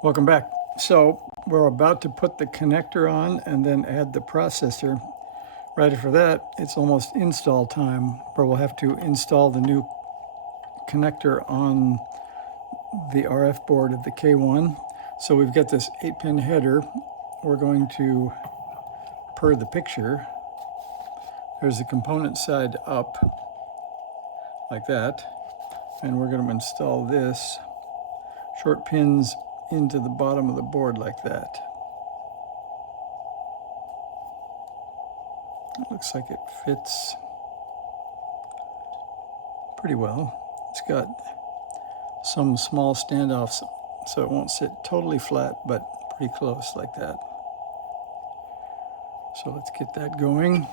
Welcome back. So we're about to put the connector on and then add the processor. Right after that, it's almost install time where we'll have to install the new connector on the RF board of the K1. So we've got this 8-pin header. We're going to, per the picture, there's the component side up like that. And we're going to install this short pins into the bottom of the board like that. It looks like it fits pretty well. It's got some small standoffs so it won't sit totally flat, but pretty close like that. So let's get that going.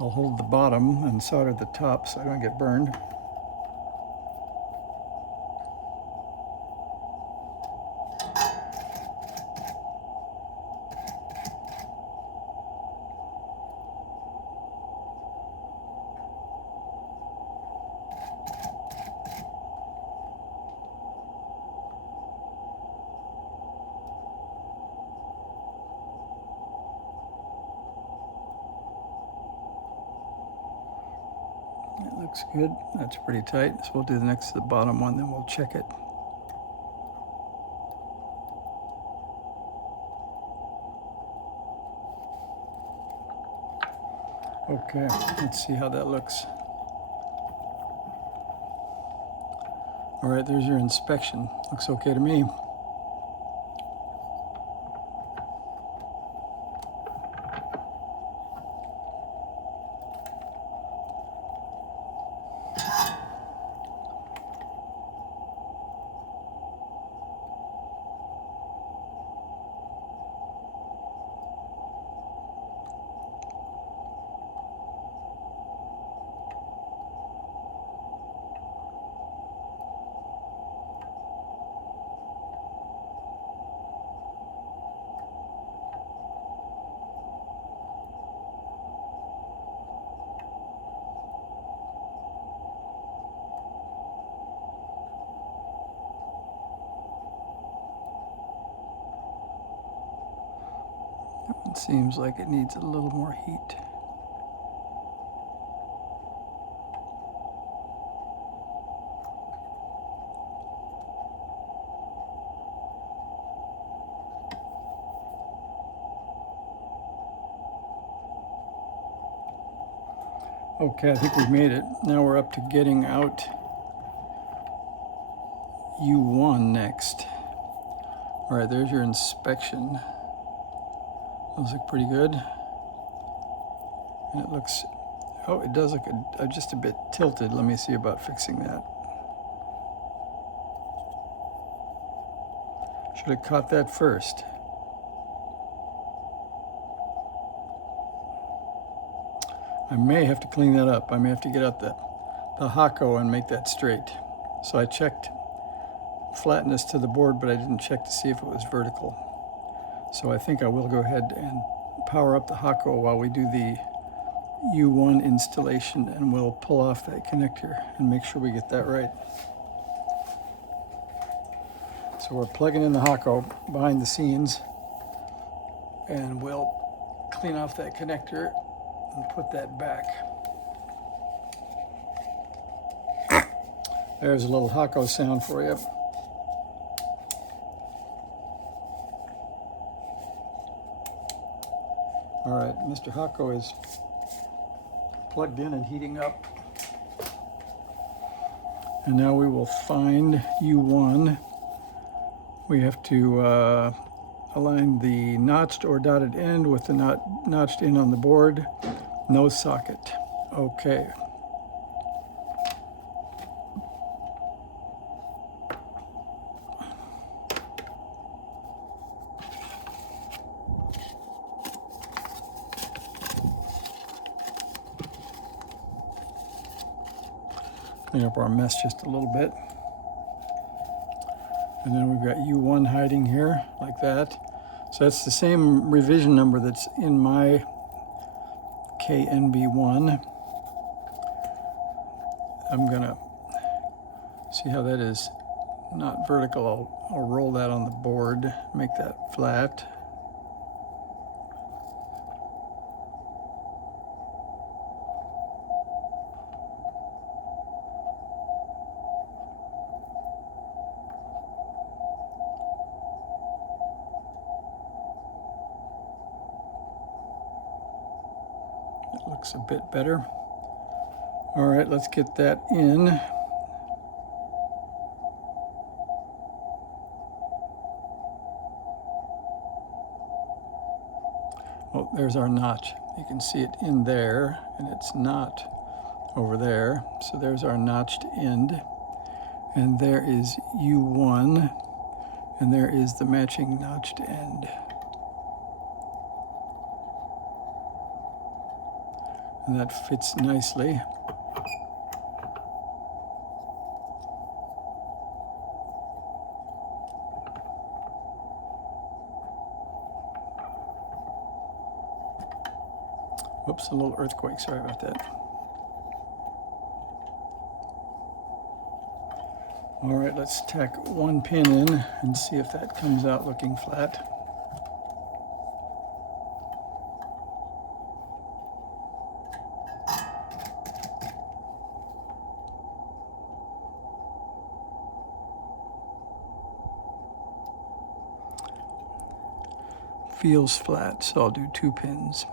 I'll hold the bottom and solder the top so I don't get burned. That looks good. That's pretty tight. So we'll do the next to the bottom one, then we'll check it. Okay, let's see how that looks. All right, there's your inspection. Looks okay to me. It seems like it needs a little more heat. Okay, I think we've made it. Now we're up to getting out U1 next. All right, there's your inspection. Those look pretty good. And it looks, oh, it does look just a bit tilted. Let me see about fixing that. Should have caught that first. I may have to clean that up. I may have to get out the Hakko and make that straight. So I checked flatness to the board, but I didn't check to see if it was vertical. So I think I will go ahead and power up the Hakko while we do the U1 installation, and we'll pull off that connector and make sure we get that right. So we're plugging in the Hakko behind the scenes, and we'll clean off that connector and put that back. There's a little Hakko sound for you. All right, Mr. Hakko is plugged in and heating up. And now we will find U1. We have to align the notched or dotted end with the notched in on the board. No socket. Okay. Clean up our mess just a little bit. And then we've got U1 hiding here like that. So that's the same revision number that's in my KNB1. I'm gonna see how that is not vertical. I'll roll that on the board, make that flat. It looks a bit better. All right, let's get that in. Oh, there's our notch. You can see it in there, and it's not over there. So there's our notched end. And there is U1, and there is the matching notched end. And that fits nicely. Whoops, a little earthquake, sorry about that. All right, let's tack one pin in and see if that comes out looking flat. Feels flat, so I'll do 2 pins.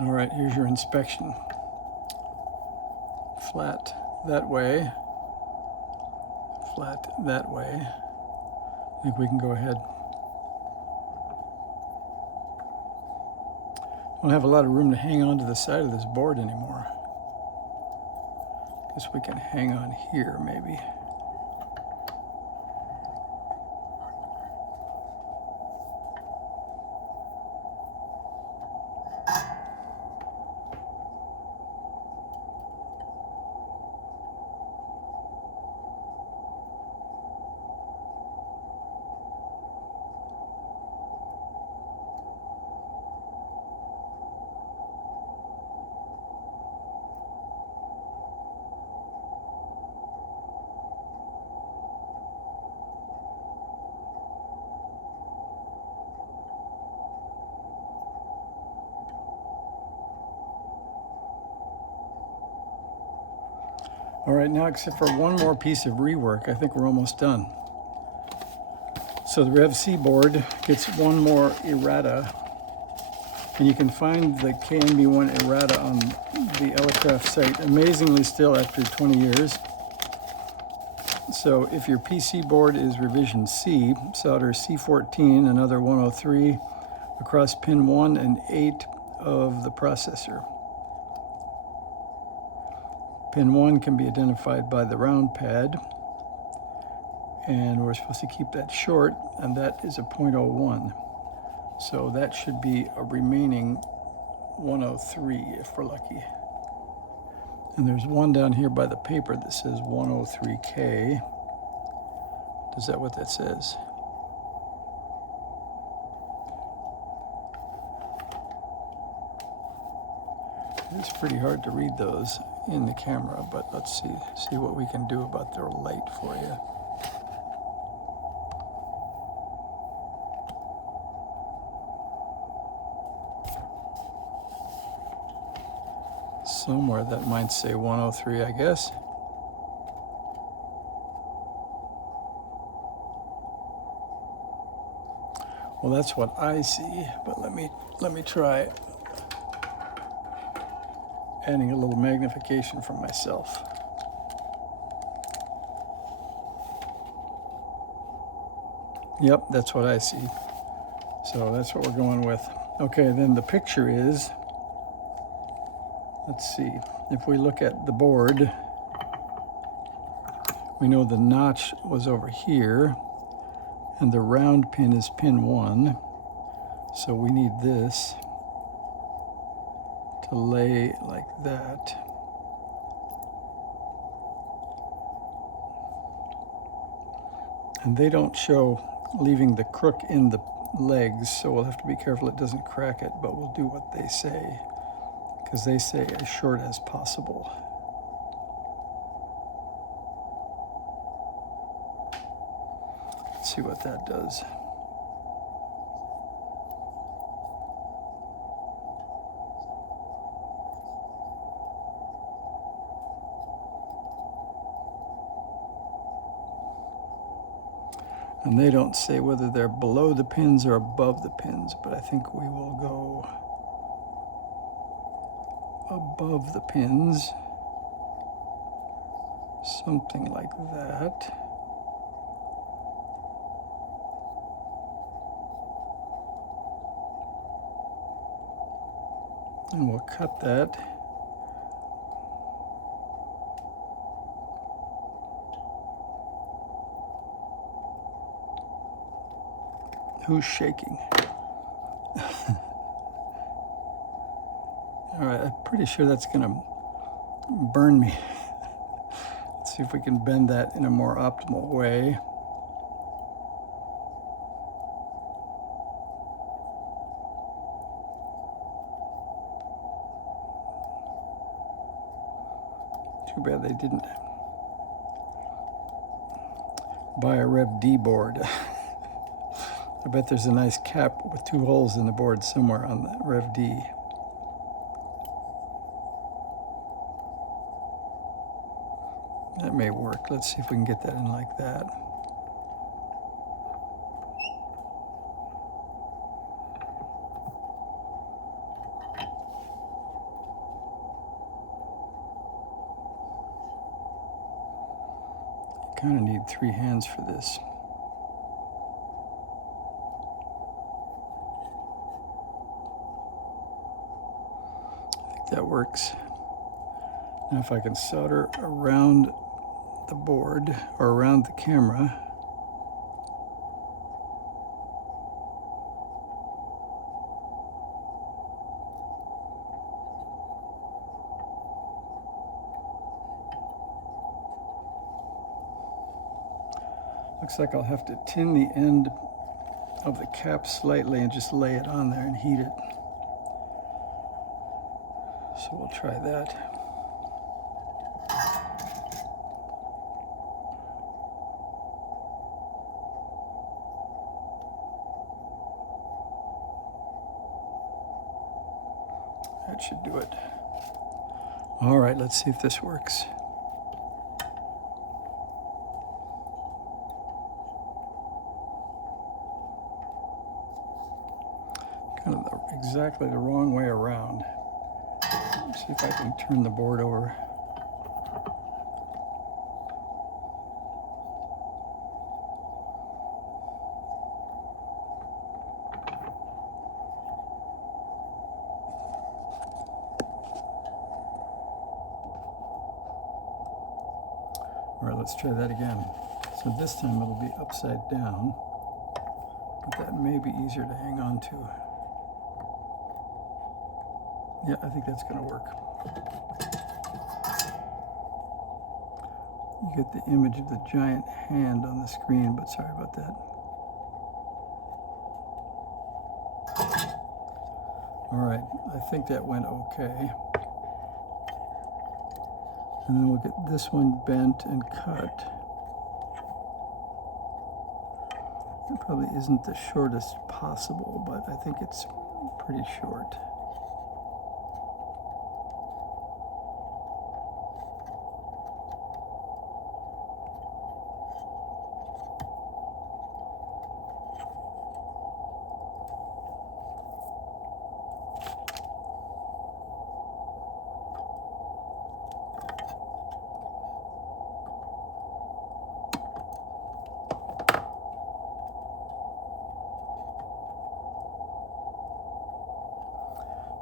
All right, here's your inspection. Flat that way, flat that way. I think we can go ahead. I don't have a lot of room to hang on to the side of this board anymore. Guess we can hang on here maybe. All right, now except for one more piece of rework, I think we're almost done. So the Rev C board gets one more errata, and you can find the KNB1 errata on the Elecraft site, amazingly still after 20 years. So if your PC board is revision C, solder C14, another 103, across pin 1 and 8 of the processor. Pin 1 can be identified by the round pad, and we're supposed to keep that short, and that is a 0.01. So that should be a remaining 103 if we're lucky. And there's one down here by the paper that says 103K. Is that what that says? It's pretty hard to read those in the camera, but let's see what we can do about the light for you. Somewhere that might say 103, I guess. Well, that's what I see, but let me try adding a little magnification for myself. Yep, that's what I see. So that's what we're going with. Okay, then the picture is, let's see, if we look at the board, we know the notch was over here, and the round pin is pin 1. So we need this to lay like that. And they don't show leaving the crook in the legs, so we'll have to be careful it doesn't crack it, but we'll do what they say, because they say as short as possible. Let's see what that does. And they don't say whether they're below the pins or above the pins, but I think we will go above the pins, something like that. And we'll cut that. Who's shaking? All right, I'm pretty sure that's gonna burn me. Let's see if we can bend that in a more optimal way. Too bad they didn't buy a Rev D board. I bet there's a nice cap with 2 holes in the board somewhere on the Rev D. That may work. Let's see if we can get that in like that. You kind of need 3 hands for this. I think that works. Now if I can solder around the board or around the camera. Looks like I'll have to tin the end of the cap slightly and just lay it on there and heat it. So we'll try that. That should do it. All right, let's see if this works. Kind of exactly the wrong way around. Let's see if I can turn the board over. All right, let's try that again. So this time it'll be upside down, but that may be easier to hang on to. Yeah, I think that's gonna work. You get the image of the giant hand on the screen, but sorry about that. All right, I think that went okay. And then we'll get this one bent and cut. It probably isn't the shortest possible, but I think it's pretty short.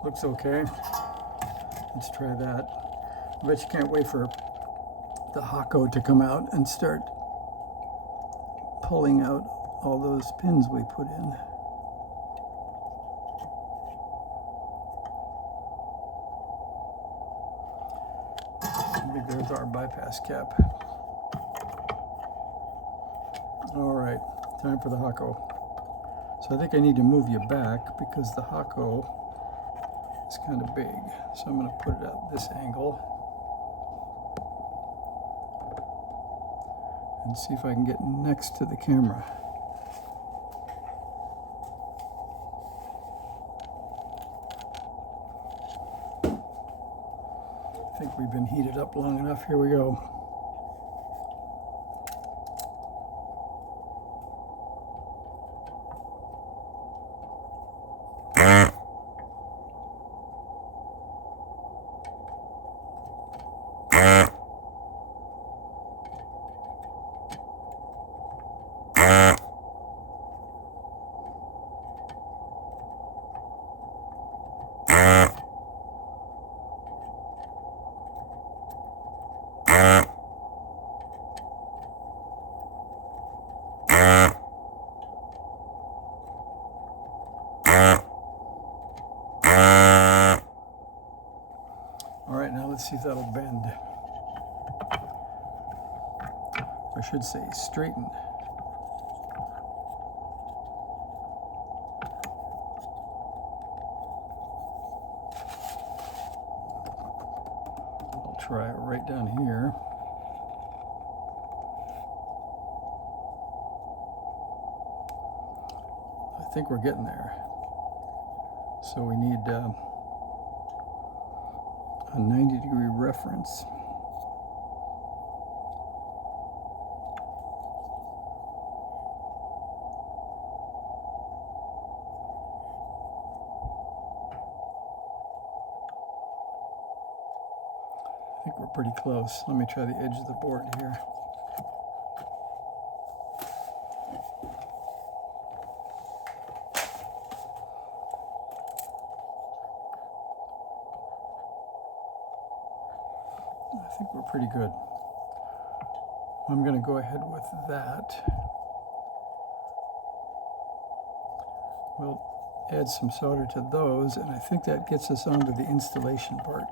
Looks okay. Let's try that. I bet you can't wait for the Hakko to come out and start pulling out all those pins we put in. I think there's our bypass cap. All right, time for the Hako. So I think I need to move you back because the Hako is kind of big. So I'm going to put it at this angle and see if I can get next to the camera. I think we've been heated up long enough. Here we go. All right, now let's see if that'll bend. I should say straighten. I'll try it right down here. I think we're getting there. So we need a 90-degree reference. I think we're pretty close. Let me try the edge of the board here. I think we're pretty good. I'm going to go ahead with that. We'll add some solder to those, and I think that gets us onto the installation part.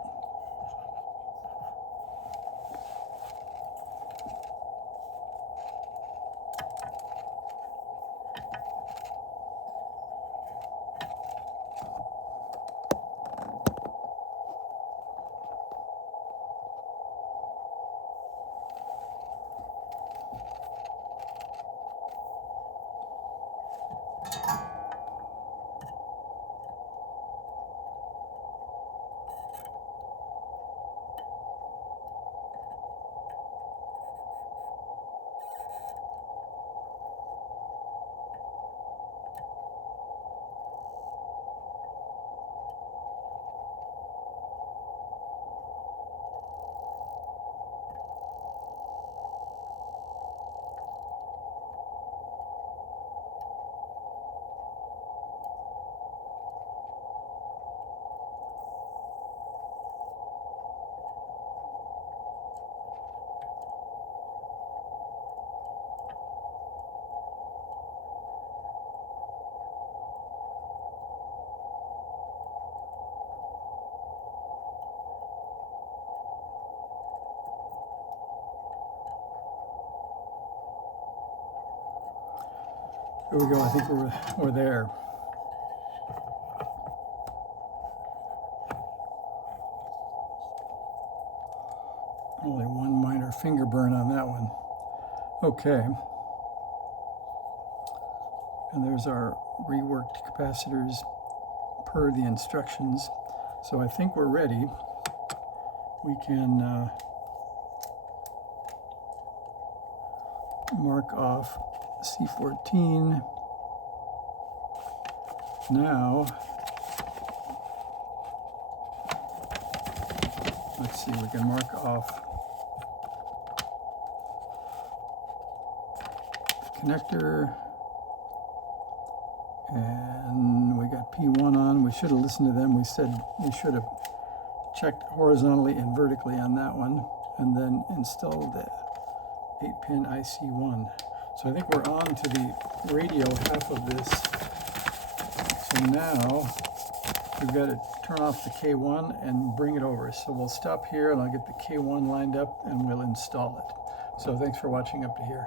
Here we go. I think we're there. Only one minor finger burn on that one. Okay. And there's our reworked capacitors per the instructions. So I think we're ready. We can mark off C14. Now, let's see, we can mark off the connector, and we got P1 on. We should have listened to them. We said we should have checked horizontally and vertically on that one, and then installed the 8-pin IC1. So I think we're on to the radio half of this. So now we've got to turn off the K1 and bring it over. So we'll stop here and I'll get the K1 lined up and we'll install it. So thanks for watching up to here.